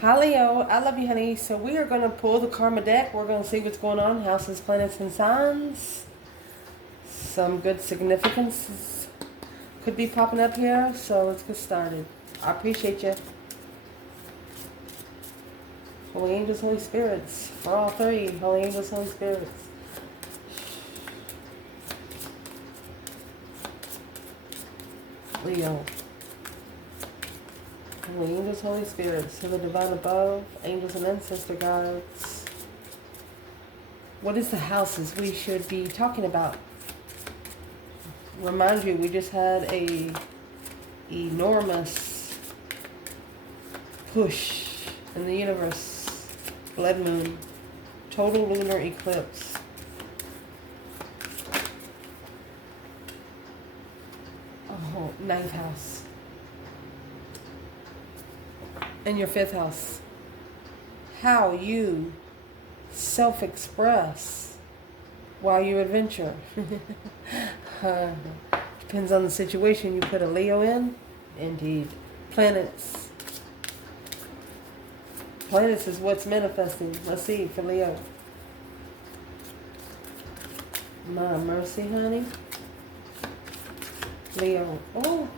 Hi Leo, I love you, honey. So we are going to pull the karma deck. We're going to see what's going on. Houses, planets, and signs. Some good significance could be popping up here. So let's get started. I appreciate you. Holy angels, Holy spirits. For all three. Holy angels, Holy spirits. Leo. Holy angels, Holy spirits. To the divine above. Angels and ancestor guides. What is the houses we should be talking about? Remind you, we just had a enormous push in the universe. Blood moon. Total lunar eclipse. Oh, ninth house. And your fifth house. How you self-express while you adventure. Depends on the situation you put a Leo in. Indeed. Planets. Planets is what's manifesting. Let's see for Leo. My mercy, honey. Leo. Oh.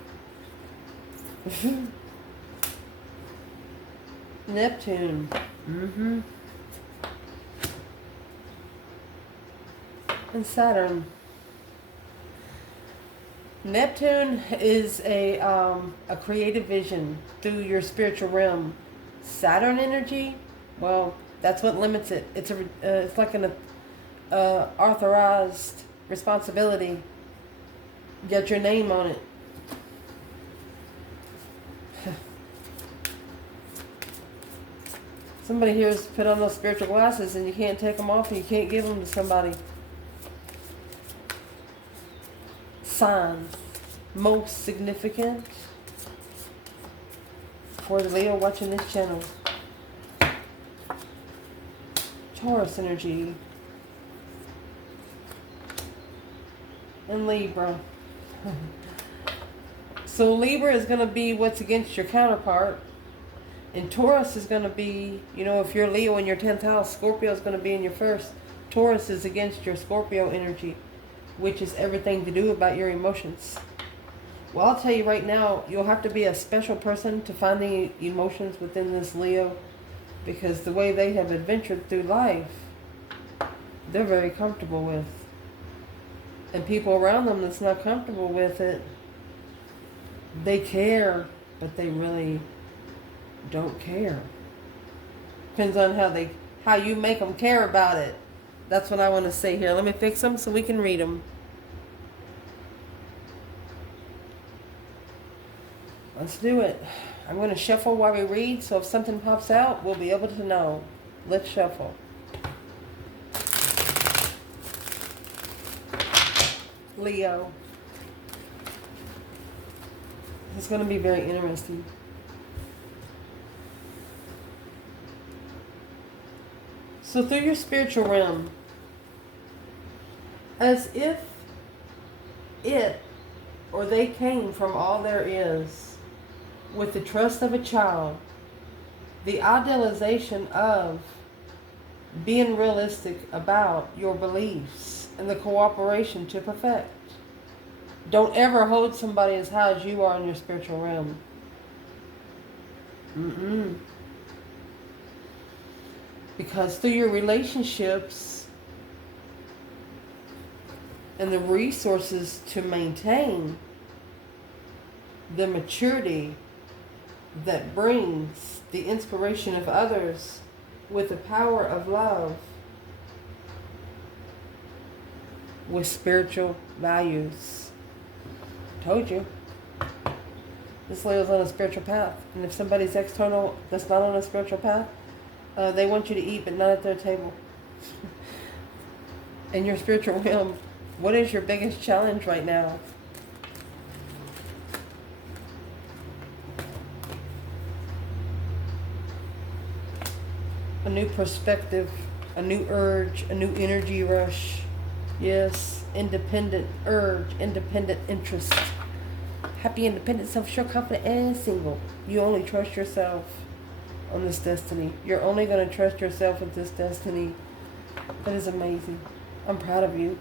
Neptune. And Saturn. Neptune is a creative vision through your spiritual realm. Saturn energy, well, that's what limits it. It's like an authorized responsibility. Get your name on it. Somebody here has put on those spiritual glasses and you can't take them off and you can't give them to somebody. Signs. Most significant for the Leo watching this channel. Taurus energy. And Libra. So Libra is going to be what's against your counterpart. And Taurus is going to be, if you're Leo in your 10th house, Scorpio is going to be in your first. Taurus is against your Scorpio energy, which is everything to do about your emotions. Well, I'll tell you right now, you'll have to be a special person to find the emotions within this Leo, because the way they have adventured through life, they're very comfortable with. And people around them that's not comfortable with it, they care, but they really don't care. Depends on how you make them care about it. That's what I want to say here. Let me fix them so we can read them. Let's do it. I'm going to shuffle while we read, so if something pops out, we'll be able to know. Let's shuffle. Leo. This is going to be very interesting. So through your spiritual realm, as if it or they came from all there is, with the trust of a child, the idealization of being realistic about your beliefs, and the cooperation to perfect. Don't ever hold somebody as high as you are in your spiritual realm. Because through your relationships and the resources to maintain the maturity that brings the inspiration of others with the power of love, with spiritual values. Told you. This Leo's on a spiritual path. And if somebody's external that's not on a spiritual path, they want you to eat, but not at their table. In your spiritual realm, what is your biggest challenge right now? A new perspective, a new urge, a new energy rush. Yes, independent urge, independent interest. Happy, independent, self-assured, confident, and single. You only trust yourself. on this destiny. You're only going to trust yourself with this destiny. That is amazing. I'm proud of you.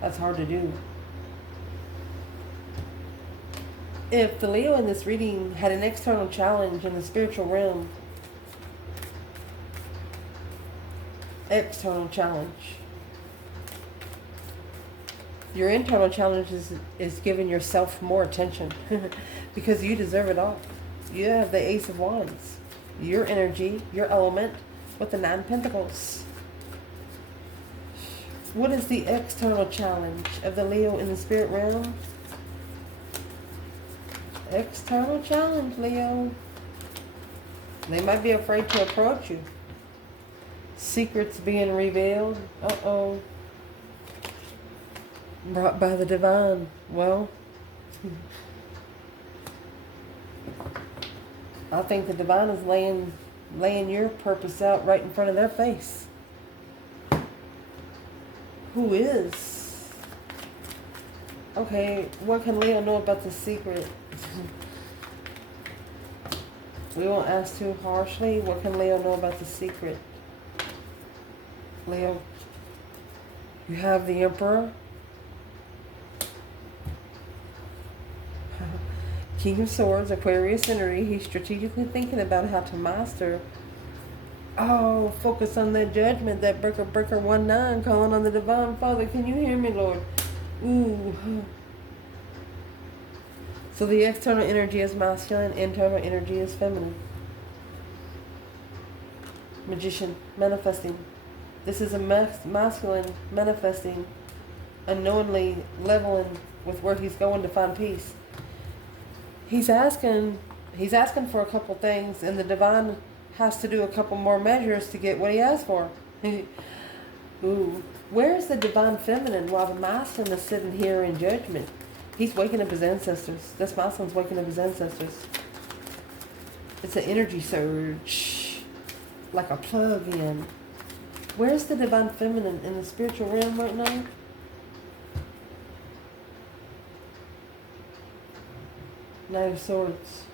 That's hard to do. If the Leo in this reading had an external challenge in the spiritual realm, external challenge, your internal challenge is giving yourself more attention because you deserve it all. You have the Ace of Wands, your energy, your element with the 9 Pentacles. What is the external challenge of the Leo in the spirit realm? External challenge, Leo. They might be afraid to approach you. Secrets being revealed. Uh-oh. Brought by the divine. Well, I think the divine is laying your purpose out right in front of their face. Who is? Okay, what can Leo know about the secret? We won't ask too harshly. What can Leo know about the secret? Leo, you have the Emperor. King of Swords, Aquarius energy. He's strategically thinking about how to master. Oh, focus on that judgment, that breaker 19, calling on the divine Father. Can you hear me, Lord? Ooh. So the external energy is masculine, internal energy is feminine. Magician, manifesting. This is a masculine manifesting, unknowingly leveling with where he's going to find peace. He's asking for a couple things, and the divine has to do a couple more measures to get what he asked for. Ooh. Where's the divine feminine while the masculine is sitting here in judgment? He's waking up his ancestors. This masculine's waking up his ancestors. It's an energy surge, like a plug-in. Where's the divine feminine in the spiritual realm right now? Knight of Swords.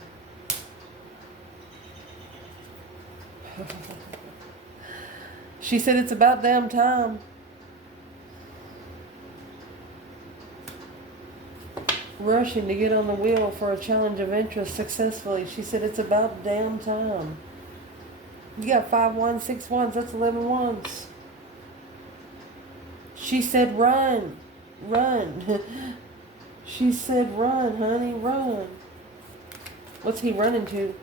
She said it's about damn time. Rushing to get on the wheel for a challenge of interest successfully. She said it's about damn time. You got 5 wands, 6 wands, that's 11 wands. She said run. Run. She said run, honey, run. What's he running to?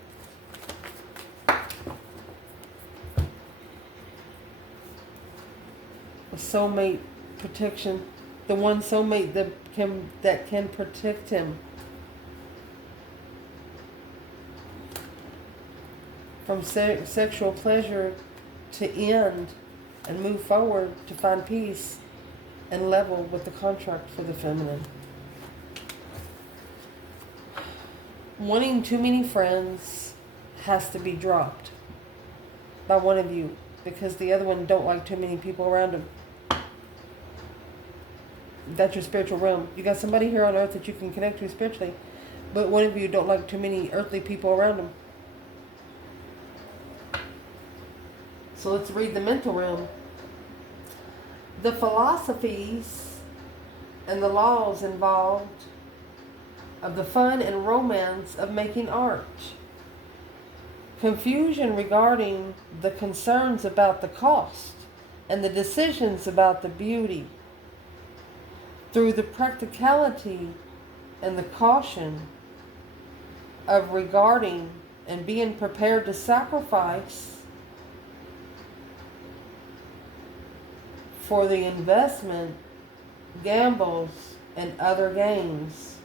A soulmate protection. The one soulmate that can protect him from sexual pleasure to end and move forward to find peace and level with the contract for the feminine. Wanting too many friends has to be dropped by one of you because the other one don't like too many people around him. That's your spiritual realm. You got somebody here on earth that you can connect to spiritually, but one of you don't like too many earthly people around them. So let's read the mental realm. The philosophies and the laws involved of the fun and romance of making art. Confusion regarding the concerns about the cost and the decisions about the beauty. Through the practicality and the caution of regarding and being prepared to sacrifice for the investment, gambles, and other gains.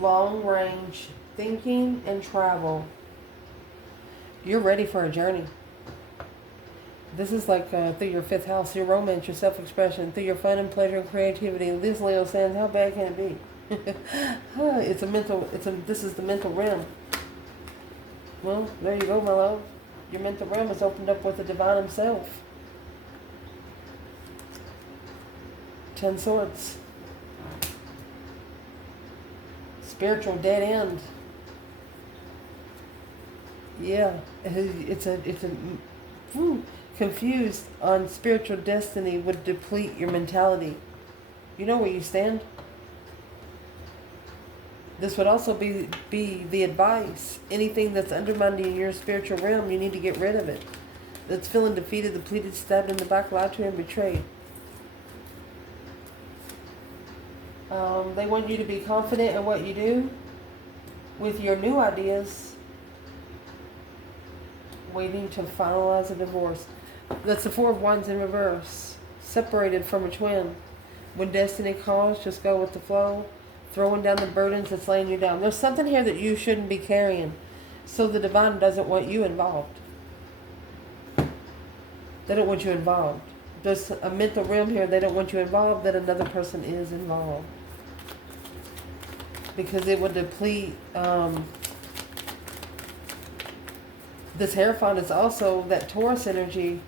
Long range thinking and travel. You're ready for a journey. This is like through your 5th house, your romance, your self-expression, through your fun and pleasure and creativity. This Leo saying, how bad can it be? This is the mental realm. Well, there you go, my love. Your mental realm is opened up with the divine himself. 10 swords. Spiritual dead end. Yeah, it's a confused on spiritual destiny would deplete your mentality. You know where you stand. This would also be the advice. Anything that's undermining your spiritual realm, you need to get rid of it. That's feeling defeated, depleted, stabbed in the back, lied to, and betrayed. They want you to be confident in what you do with your new ideas, waiting to finalize a divorce. That's the Four of Wands in reverse. Separated from a twin. When destiny calls, just go with the flow. Throwing down the burdens that's laying you down. There's something here that you shouldn't be carrying. So the divine doesn't want you involved. They don't want you involved. There's a mental realm here. They don't want you involved, that another person is involved. Because it would deplete. This Hierophant is also that Taurus energy.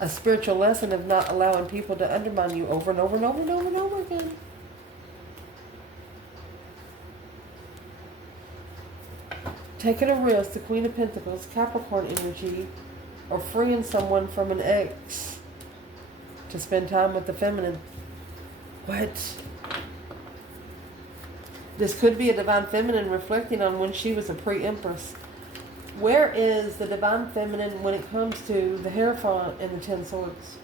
A spiritual lesson of not allowing people to undermine you over and over and over and over and over again. Taking a risk, the Queen of Pentacles, Capricorn energy, or freeing someone from an ex to spend time with the feminine. What? This could be a divine feminine reflecting on when she was a pre-empress. Where is the divine feminine when it comes to the Hierophant and the Ten Swords?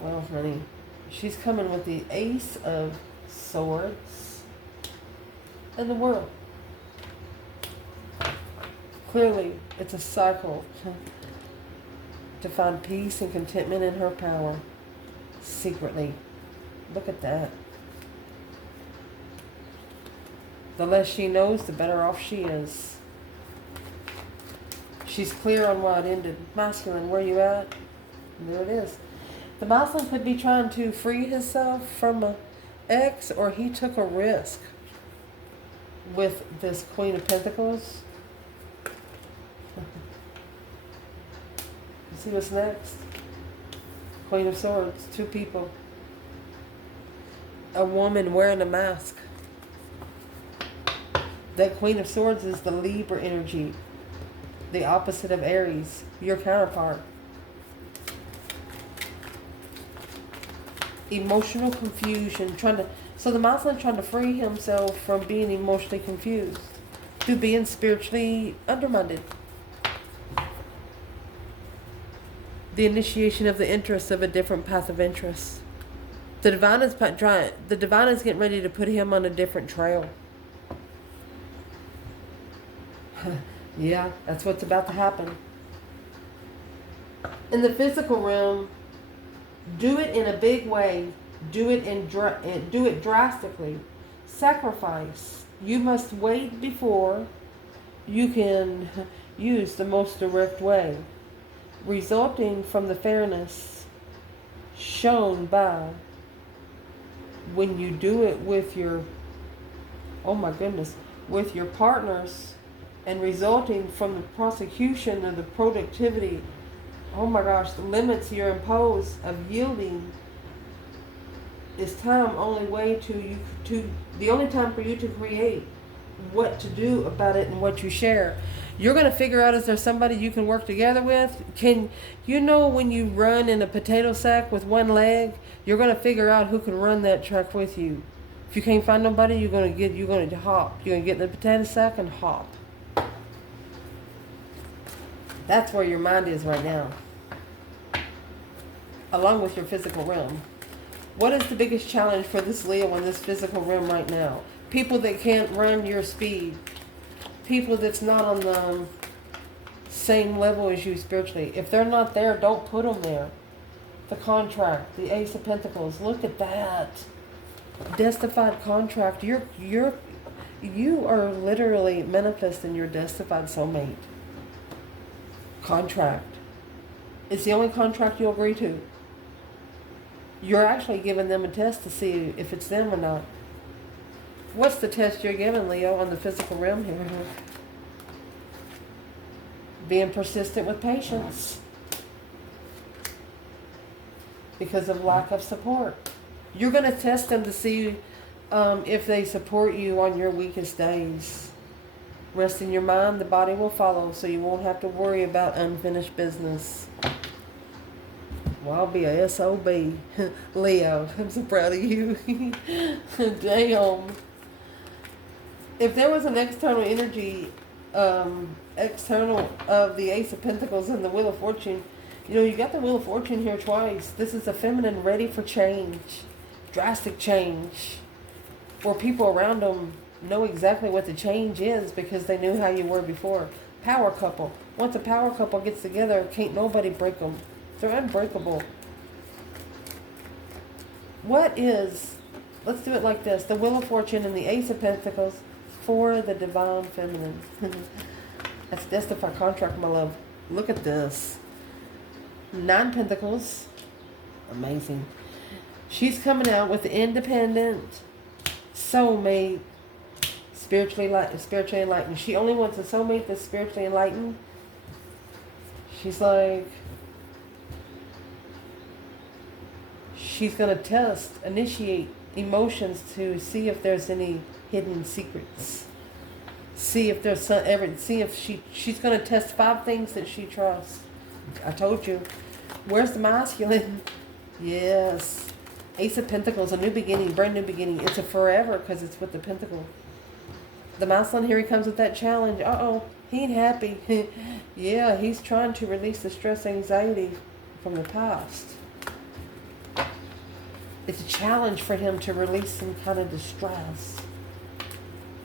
Well, honey, she's coming with the Ace of Swords and the World. Clearly, it's a cycle to find peace and contentment in her power. Secretly. Look at that. The less she knows, the better off she is. She's clear on why it ended. Masculine, where you at? And there it is. The masculine could be trying to free himself from an ex, or he took a risk with this Queen of Pentacles. See what's next? Queen of Swords, two people. A woman wearing a mask. That Queen of Swords is the Libra energy. The opposite of Aries, your counterpart. Emotional confusion. So the masculine trying to free himself from being emotionally confused. To being spiritually undermined. The initiation of the interest of a different path of interest. The divine is getting ready to put him on a different trail. Yeah, that's what's about to happen. In the physical realm, do it in a big way. Do it drastically. Sacrifice. You must wait before you can use the most direct way, resulting from the fairness shown by when you do it with your, oh my goodness, with your partners, and resulting from the prosecution of the productivity, oh my gosh, the limits you're imposed of yielding is the only time for you to create what to do about it and what you share. You're going to figure out, is there somebody you can work together with? Can you know when you run in a potato sack with one leg, you're going to figure out who can run that truck with you. If you can't find nobody, you're going to hop. You're going to get in the potato sack and hop. That's where your mind is right now, along with your physical realm. What is the biggest challenge for this Leo in this physical realm right now? People that can't run your speed. People that's not on the same level as you spiritually. If they're not there, don't put them there. The contract, the Ace of Pentacles. Look at that. Destified contract. You are literally manifesting your destified soulmate. Contract. It's the only contract you'll agree to. You're actually giving them a test to see if it's them or not. What's the test you're giving, Leo, on the physical realm here? Being persistent with patience. Because of lack of support. You're going to test them to see if they support you on your weakest days. Rest in your mind, the body will follow, so you won't have to worry about unfinished business. Well, I'll be a SOB. Leo, I'm so proud of you. Damn. If there was an external energy, external of the Ace of Pentacles and the Wheel of Fortune, you know, you got the Wheel of Fortune here twice. This is a feminine ready for change. Drastic change. Where people around them know exactly what the change is because they knew how you were before. Power couple. Once a power couple gets together, can't nobody break them. They're unbreakable. What is, let's do it like this, the Wheel of Fortune and the Ace of Pentacles for the Divine Feminine. That's the contract, my love. Look at this. 9 Pentacles. Amazing. She's coming out with independent, soulmate, spiritually enlightened. She only wants a soulmate that's spiritually enlightened. She's like, she's going to test, initiate emotions to see if there's any hidden secrets. See if there's she's going to test 5 things that she trusts. I told you. Where's the masculine? Yes. Ace of Pentacles, a new beginning, brand new beginning. It's a forever because it's with the pentacle. The masculine, here he comes with that challenge. Uh-oh, he ain't happy. Yeah, he's trying to release the stress, anxiety from the past. It's a challenge for him to release some kind of distress.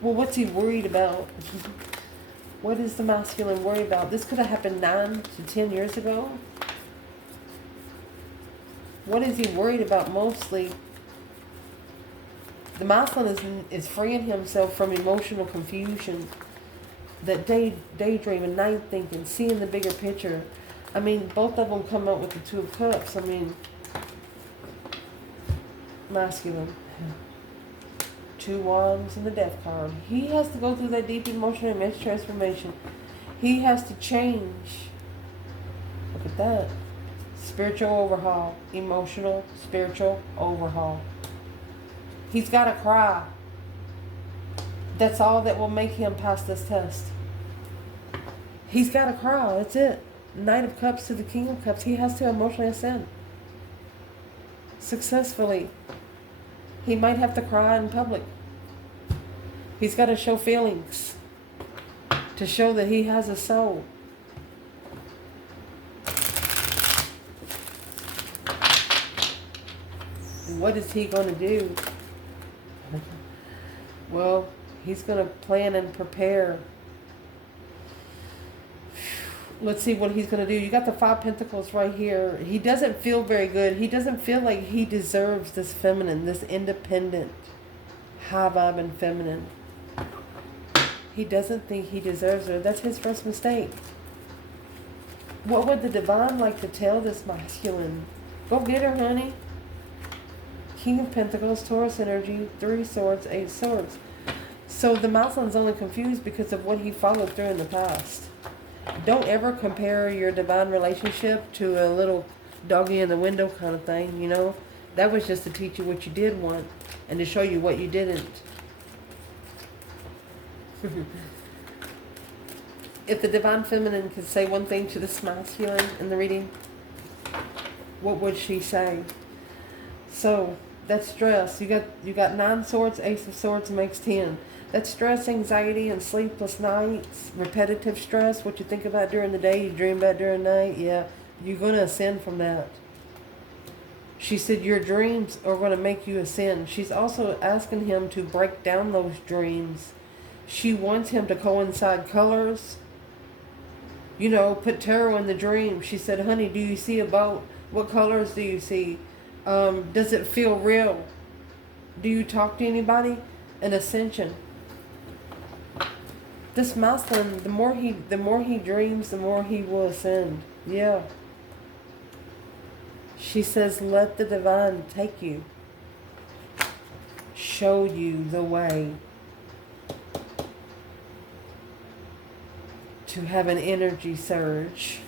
Well, what's he worried about? What is the masculine worried about? This could have happened 9 to 10 years ago. What is he worried about mostly? The masculine is freeing himself from emotional confusion. That daydreaming, night thinking, seeing the bigger picture. I mean, both of them come out with the 2 of Cups. I mean, masculine. 2 Wands and the Death card. He has to go through that deep emotional and mental transformation. He has to change. Look at that. Spiritual overhaul. Emotional, spiritual overhaul. He's got to cry. That's all that will make him pass this test. He's got to cry. That's it. Knight of Cups to the King of Cups. He has to emotionally ascend. Successfully. He might have to cry in public. He's got to show feelings to show that he has a soul. What is he going to do? Well, he's going to plan and prepare. Let's see what he's going to do. You got the 5 Pentacles right here. He doesn't feel very good. He doesn't feel like he deserves this feminine, this independent, high-vibing feminine. He doesn't think he deserves her. That's his first mistake. What would the divine like to tell this masculine? Go get her, honey. King of Pentacles, Taurus energy, 3 Swords, 8 Swords. So the masculine's only confused because of what he followed through in the past. Don't ever compare your divine relationship to a little doggy in the window kind of thing, you know. That was just to teach you what you did want and to show you what you didn't. If the divine feminine could say one thing to this masculine in the reading, what would she say? So that's stress. You got 9 Swords, Ace of Swords makes 10. That's stress, anxiety, and sleepless nights, repetitive stress, what you think about during the day, you dream about during the night. Yeah, you're going to ascend from that. She said your dreams are going to make you ascend. She's also asking him to break down those dreams. She wants him to coincide colors. You know, put tarot in the dream. She said, honey, do you see a boat? What colors do you see? Does it feel real? Do you talk to anybody? An ascension. This masculine, the more he dreams, the more he will ascend. Yeah. She says, let the divine take you. Show you the way to have an energy surge.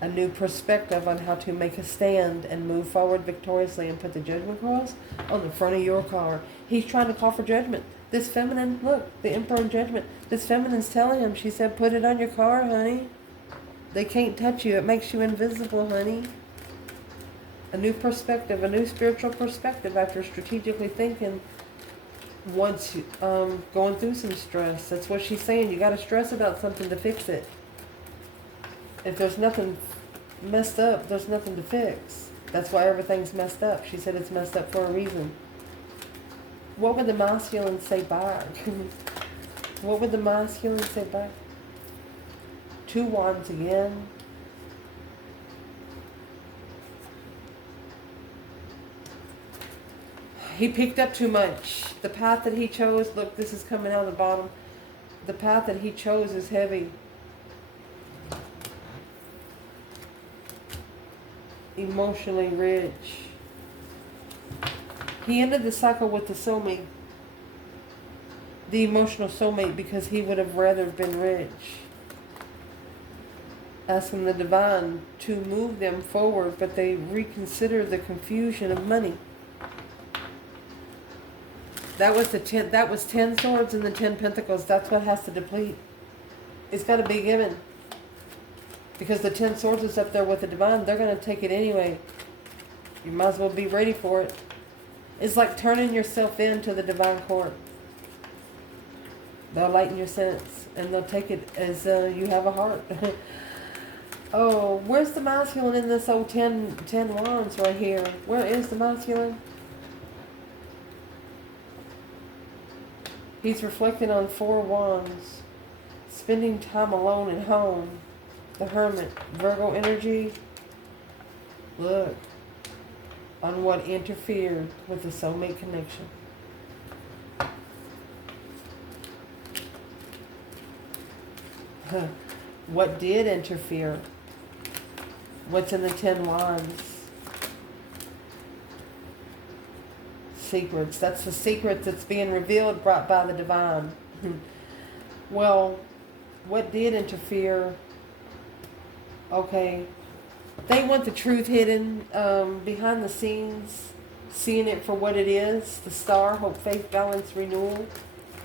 A new perspective on how to make a stand and move forward victoriously and put the judgment cross on the front of your car. He's trying to call for judgment. This feminine, look, the Emperor in Judgment. This feminine's telling him, she said, put it on your car, honey. They can't touch you. It makes you invisible, honey. A new perspective, a new spiritual perspective after strategically thinking once going through some stress. That's what she's saying. You got to stress about something to fix it. If there's nothing messed up, there's nothing to fix. That's why everything's messed up. She said it's messed up for a reason. What would the masculine say back? What would the masculine say back? 2 wands again. He picked up too much. The path that he chose, look, this is coming out of the bottom. The path that he chose is heavy. Emotionally rich. He ended the cycle with the soulmate. The emotional soulmate, because he would have rather been rich. Asking the divine to move them forward, but they reconsider the confusion of money. That was 10 swords and the 10 pentacles. That's what has to deplete. It's got to be given. Because the 10 swords is up there with the divine. They're going to take it anyway. You might as well be ready for it. It's like turning yourself in to the divine court. They'll lighten your sense. And they'll take it as you have a heart. Oh, where's the masculine in this old 10 wands right here? Where is the masculine? He's reflecting on 4 wands. Spending time alone at home. The Hermit. Virgo energy. Look. On what interfered with the soulmate connection. What did interfere? What's in the 10 wands? Secrets. That's the secret that's being revealed, brought by the divine. Well, what did interfere? Okay. They want the truth hidden behind the scenes, seeing it for what it is. The star, hope, faith, balance, renewal,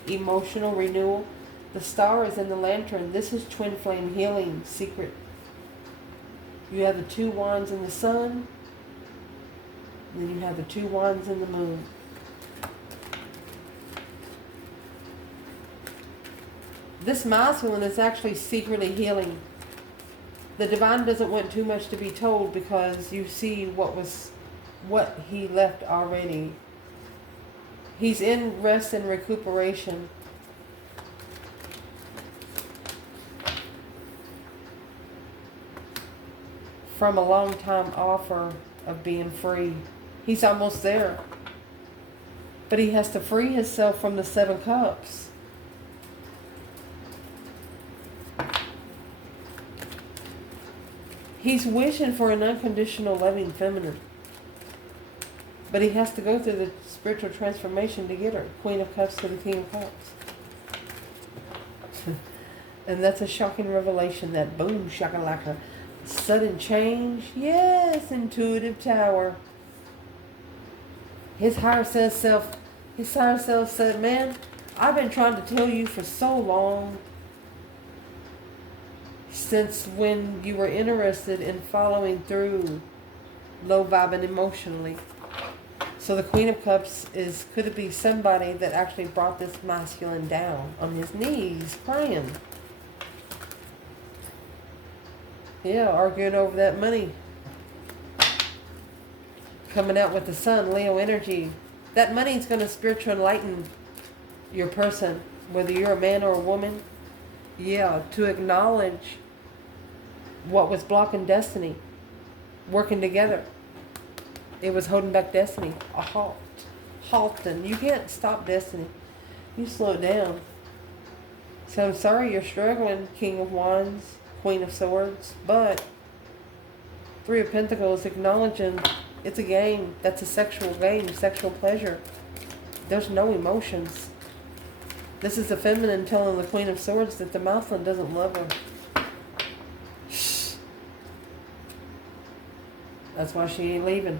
emotional renewal. The star is in the lantern. This is twin flame healing, secret. You have the 2 wands in the sun. Then you have the 2 wands in the moon. This masculine is actually secretly healing. The divine doesn't want too much to be told, because you see what he left already. He's in rest and recuperation. From a long time offer of being free. He's almost there. But he has to free himself from the 7 cups. He's wishing for an unconditional loving feminine. But he has to go through the spiritual transformation to get her. Queen of Cups to the King of Cups. And that's a shocking revelation, that boom shakalaka. Sudden change. Yes, intuitive tower. His higher self said, man, I've been trying to tell you for so long, since when you were interested in following through, low vibing emotionally. So the Queen of Cups could it be somebody that actually brought this masculine down on his knees, praying. Yeah, arguing over that money. Coming out with the sun, Leo energy. That money is going to spiritually enlighten your person, whether you're a man or a woman. Yeah, to acknowledge what was blocking destiny. Working together. It was holding back destiny. A halt. Halting. You can't stop destiny. You slow it down. So I'm sorry you're struggling, King of Wands, Queen of Swords, but 3 of Pentacles, acknowledging it's a game. That's a sexual game, sexual pleasure. There's no emotions. This is the feminine telling the Queen of Swords that the masculine doesn't love her. Shh. That's why she ain't leaving.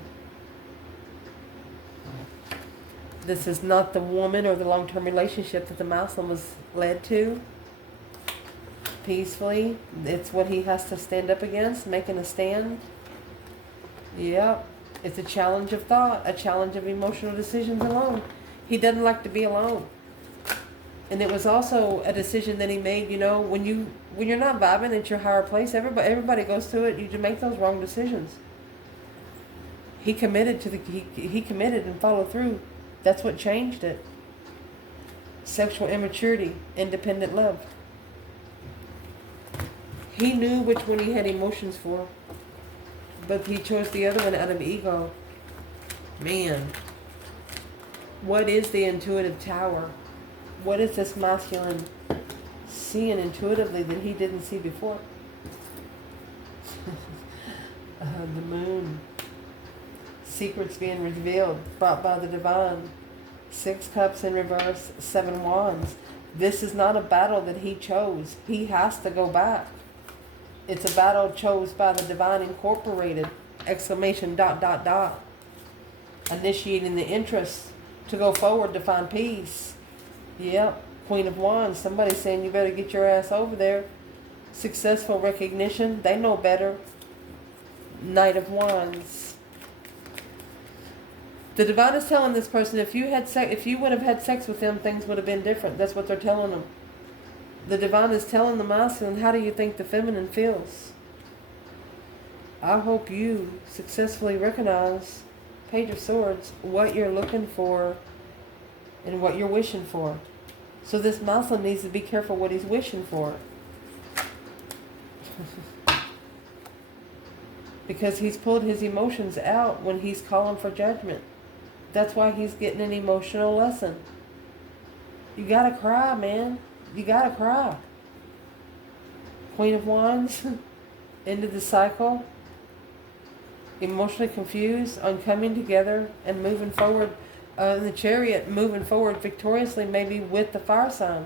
This is not the woman or the long-term relationship that the Muslim was led to peacefully. It's what he has to stand up against, making a stand. Yep. It's a challenge of thought, a challenge of emotional decisions alone. He doesn't like to be alone. And it was also a decision that he made, you know, when you're not vibing at your higher place, everybody goes through it. You just make those wrong decisions. He committed he committed and followed through. That's what changed it. Sexual immaturity, independent love. He knew which one he had emotions for, but he chose the other one out of ego. Man, what is the intuitive tower? What is this masculine seeing intuitively that he didn't see before? The moon. Secrets being revealed, brought by the divine. 6 cups in reverse, 7 wands. This is not a battle that he chose. He has to go back. It's a battle chose by the divine incorporated. Exclamation ... Initiating the interest to go forward to find peace. Yep. Queen of Wands. Somebody's saying you better get your ass over there. Successful recognition. They know better. Knight of Wands. The divine is telling this person, if you would have had sex with them, things would have been different. That's what they're telling them. The divine is telling the masculine, how do you think the feminine feels? I hope you successfully recognize, Page of Swords, what you're looking for and what you're wishing for. So this masculine needs to be careful what he's wishing for. Because he's pulled his emotions out when he's calling for judgment. That's why he's getting an emotional lesson. You gotta cry, man. You gotta cry. Queen of Wands, end of the cycle. Emotionally confused on coming together and moving forward. In the Chariot, moving forward victoriously, maybe with the fire sign.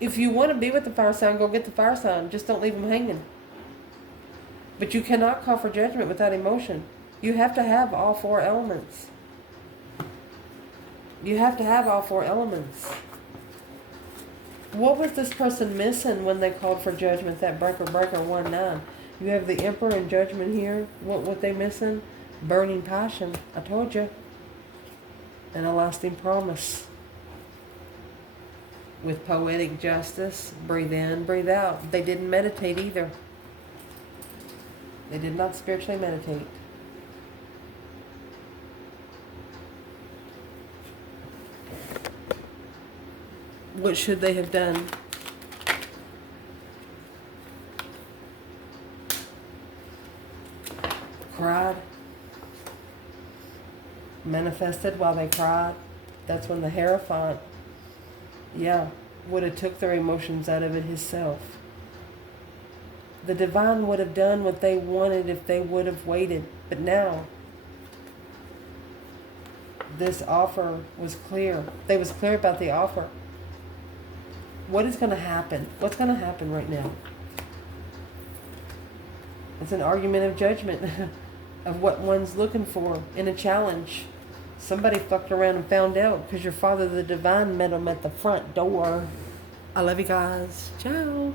If you want to be with the fire sign, go get the fire sign. Just don't leave them hanging. But you cannot call for judgment without emotion. You have to have all 4 elements. You have to have all 4 elements. What was this person missing when they called for judgment? That breaker 1-9. You have the Emperor and Judgment here. What they missing? Burning passion. I told you. And a lasting promise. With poetic justice. Breathe in, breathe out. They didn't meditate either. They did not spiritually meditate. What should they have done? Cried. Manifested while they cried. That's when the Hierophant, would have took their emotions out of it himself. The divine would have done what they wanted if they would have waited. But now, this offer was clear. They was clear about the offer. What is going to happen? What's going to happen right now? It's an argument of judgment of what one's looking for in a challenge. Somebody fucked around and found out because your father, the divine, met them at the front door. I love you guys. Ciao.